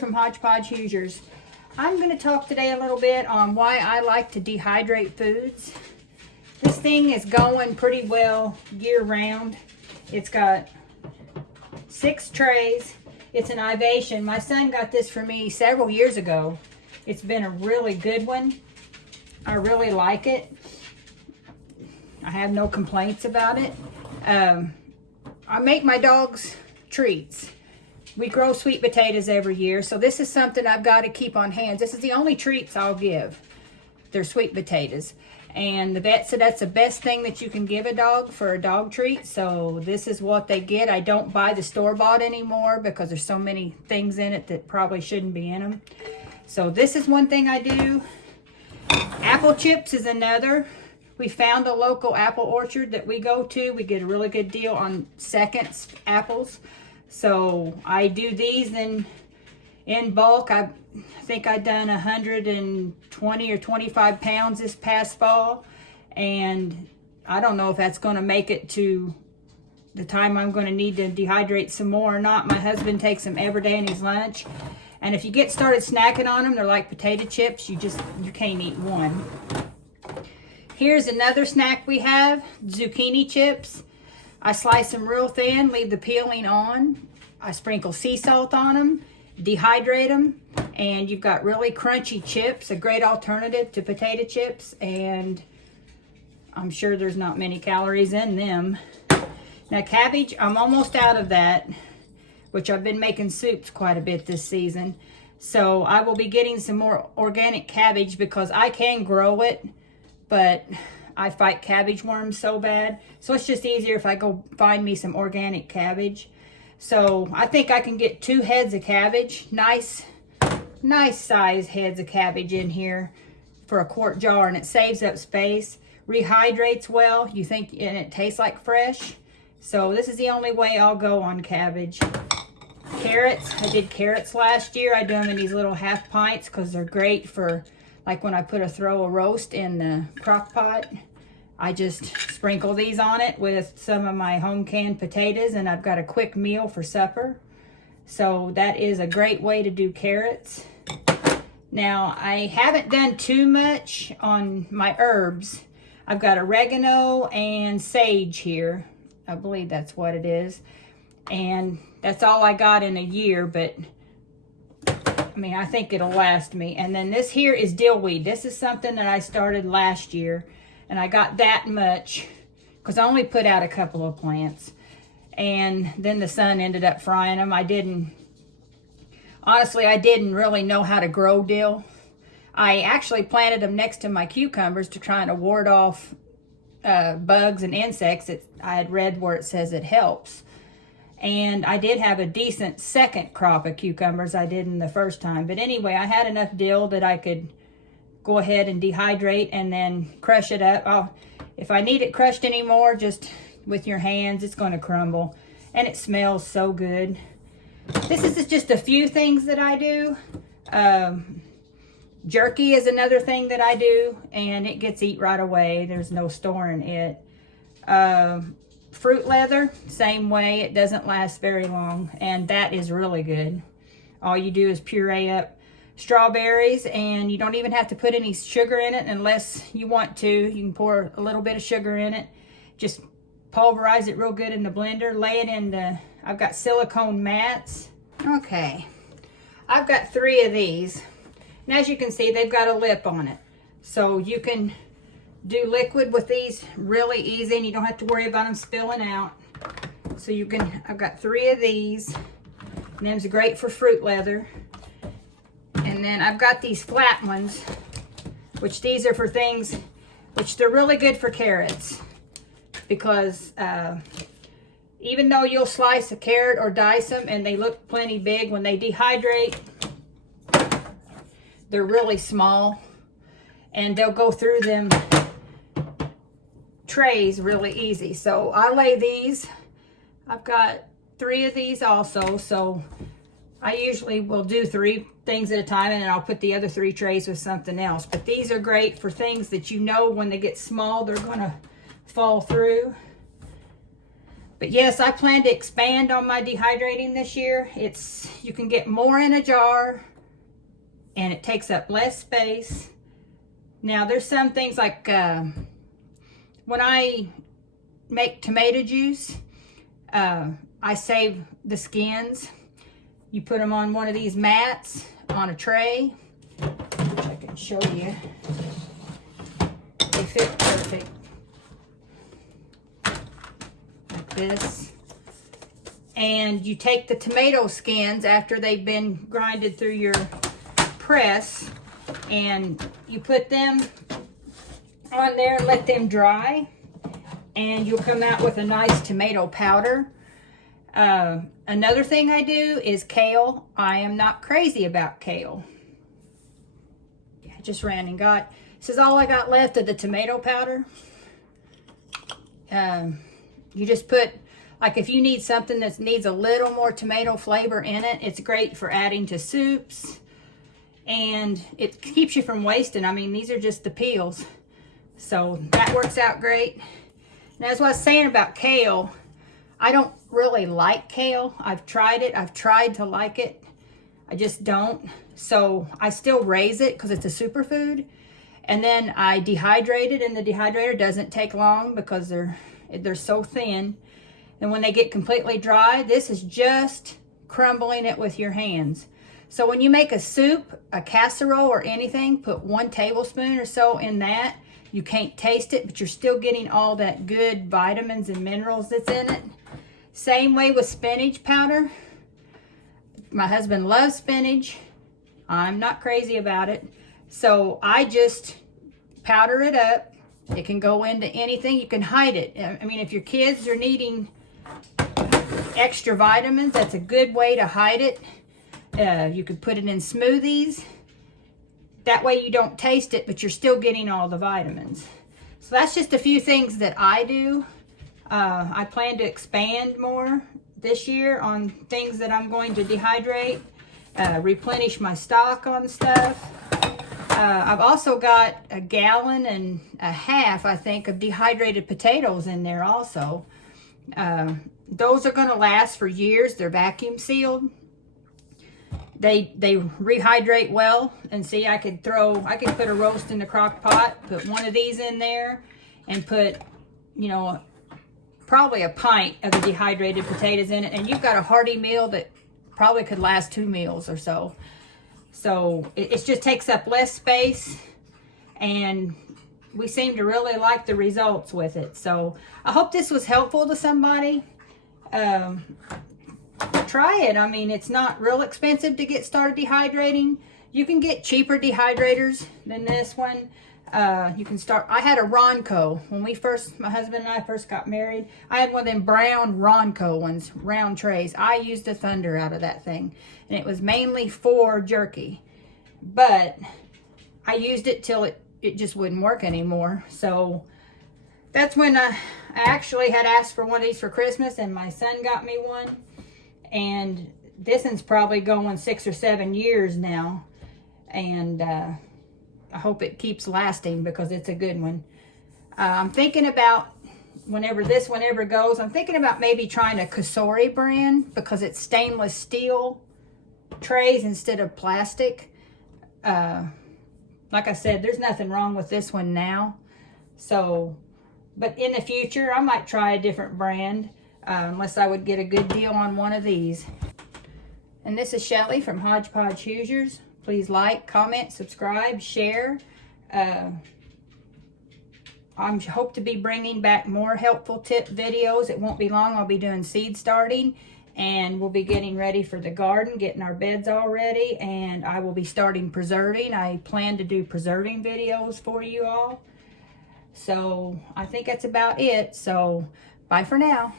from Hodgepodge Hoosiers. I'm going to talk today a little bit on why I like to dehydrate foods. This thing is going pretty well year round. It's got 6 trays. It's an Ivation. My son got this for me several years ago. It's been a really good one. I really like it. I have no complaints about it. I make my dogs treats. We grow sweet potatoes every year, so this is something I've got to keep on hand. This is the only treats I'll give. They're sweet potatoes. And the vet said that's the best thing that you can give a dog for a dog treat, so this is what they get. I don't buy the store-bought anymore because there's so many things in it that probably shouldn't be in them. So this is one thing I do. Apple chips is another. We found a local apple orchard that we go to. We get a really good deal on seconds apples. So I do these in bulk. I think I've done 120 or 25 pounds this past fall. And I don't know if that's going to make it to the time I'm going to need to dehydrate some more or not. My husband takes them every day in his lunch. And if you get started snacking on them, they're like potato chips. You can't eat one. Here's another snack we have, zucchini chips. I slice them real thin, leave the peeling on. I sprinkle sea salt on them, dehydrate them, and you've got really crunchy chips, a great alternative to potato chips, and I'm sure there's not many calories in them. Now cabbage, I'm almost out of that, which I've been making soups quite a bit this season. So I will be getting some more organic cabbage because I can grow it, but I fight cabbage worms so bad. So it's just easier if I go find me some organic cabbage. So I think I can get 2 heads of cabbage, nice size heads of cabbage in here for a quart jar, and it saves up space, rehydrates well, and it tastes like fresh. So this is the only way I'll go on cabbage. Carrots, I did carrots last year. I do them in these little half pints because they're great for like when I throw a roast in the crock pot. I just sprinkle these on it with some of my home canned potatoes, and I've got a quick meal for supper. So that is a great way to do carrots. Now, I haven't done too much on my herbs. I've got oregano and sage here. I believe that's what it is. And that's all I got in a year, but I mean, I think it'll last me. And then this here is dillweed. This is something that I started last year, and I got that much because I only put out a couple of plants. And then the sun ended up frying them. Honestly, I didn't really know how to grow dill. I actually planted them next to my cucumbers to try and ward off bugs and insects. I had read where it says it helps. And I did have a decent second crop of cucumbers I did in the first time. But anyway, I had enough dill that I could go ahead and dehydrate and then crush it up. If I need it crushed anymore, just with your hands, it's going to crumble. And it smells so good. This is just a few things that I do. Jerky is another thing that I do, and it gets eat right away. There's no storing it. Fruit leather, same way. It doesn't last very long, and that is really good. All you do is puree up strawberries, and you don't even have to put any sugar in it unless you want to. You can pour a little bit of sugar in it. Just pulverize it real good in the blender. Lay it in I've got silicone mats. Okay, I've got 3 of these. And as you can see, they've got a lip on it. So you can do liquid with these really easy, and you don't have to worry about them spilling out. So I've got 3 of these, and them's great for fruit leather. And then I've got these flat ones, which these are for things, which they're really good for carrots, because even though you'll slice a carrot or dice them and they look plenty big, when they dehydrate, they're really small, and they'll go through them trays really easy. So I lay these. I've got 3 of these also, so I usually will do 3 things at a time, and then I'll put the other 3 trays with something else. But these are great for things that you know when they get small, they're gonna fall through. But yes, I plan to expand on my dehydrating this year. You can get more in a jar and it takes up less space. Now there's some things like when I make tomato juice, I save the skins. You put them on one of these mats on a tray, which I can show you. They fit perfect. Like this. And you take the tomato skins after they've been grinded through your press, and you put them on there and let them dry, and you'll come out with a nice tomato powder. Another thing I do is kale. I am not crazy about kale. Yeah, I just ran and got, this is all I got left of the tomato powder. You just put, like if you need something that needs a little more tomato flavor in it, it's great for adding to soups. And it keeps you from wasting. I mean, these are just the peels. So that works out great. Now, as I was saying about kale, I don't really like kale. I've tried it. I've tried to like it. I just don't. So I still raise it because it's a superfood. And then I dehydrate it, and the dehydrator doesn't take long because they're so thin. And when they get completely dry, this is just crumbling it with your hands. So when you make a soup, a casserole, or anything, put 1 tablespoon or so in that. You can't taste it, but you're still getting all that good vitamins and minerals that's in it. Same way with spinach powder. My husband loves spinach. I'm not crazy about it. So I just powder it up. It can go into anything. You can hide it. I mean, if your kids are needing extra vitamins, that's a good way to hide it. You could put it in smoothies. That way you don't taste it, but you're still getting all the vitamins. So that's just a few things that I do. I plan to expand more this year on things that I'm going to dehydrate, replenish my stock on stuff. I've also got 1.5 gallons, I think, of dehydrated potatoes in there also. Those are going to last for years. They're vacuum sealed. They rehydrate well. And see, I could put a roast in the crock pot, put one of these in there, and put, you know, probably a pint of the dehydrated potatoes in it, and you've got a hearty meal that probably could last 2 meals or so. So it just takes up less space, and we seem to really like the results with it. So I hope this was helpful to somebody. Try it. I mean, it's not real expensive to get started dehydrating. You can get cheaper dehydrators than this one. You can start. I had a Ronco when my husband and I first got married. I had one of them brown Ronco ones, round trays. I used a Thunder out of that thing, and it was mainly for jerky. But I used it till it just wouldn't work anymore. So that's when I actually had asked for one of these for Christmas, and my son got me one. And this one's probably going 6 or 7 years now, and I hope it keeps lasting because it's a good one. I'm thinking about, whenever this one ever goes, I'm thinking about maybe trying a Kasori brand because it's stainless steel trays instead of plastic. Like I said, there's nothing wrong with this one now. So, but in the future, I might try a different brand. Unless I would get a good deal on one of these. And this is Shelly from Hodgepodge Hoosiers. Please like, comment, subscribe, share. I hope to be bringing back more helpful tip videos. It won't be long. I'll be doing seed starting, and we'll be getting ready for the garden, getting our beds all ready, and I will be starting preserving. I plan to do preserving videos for you all. So I think that's about it. So bye for now.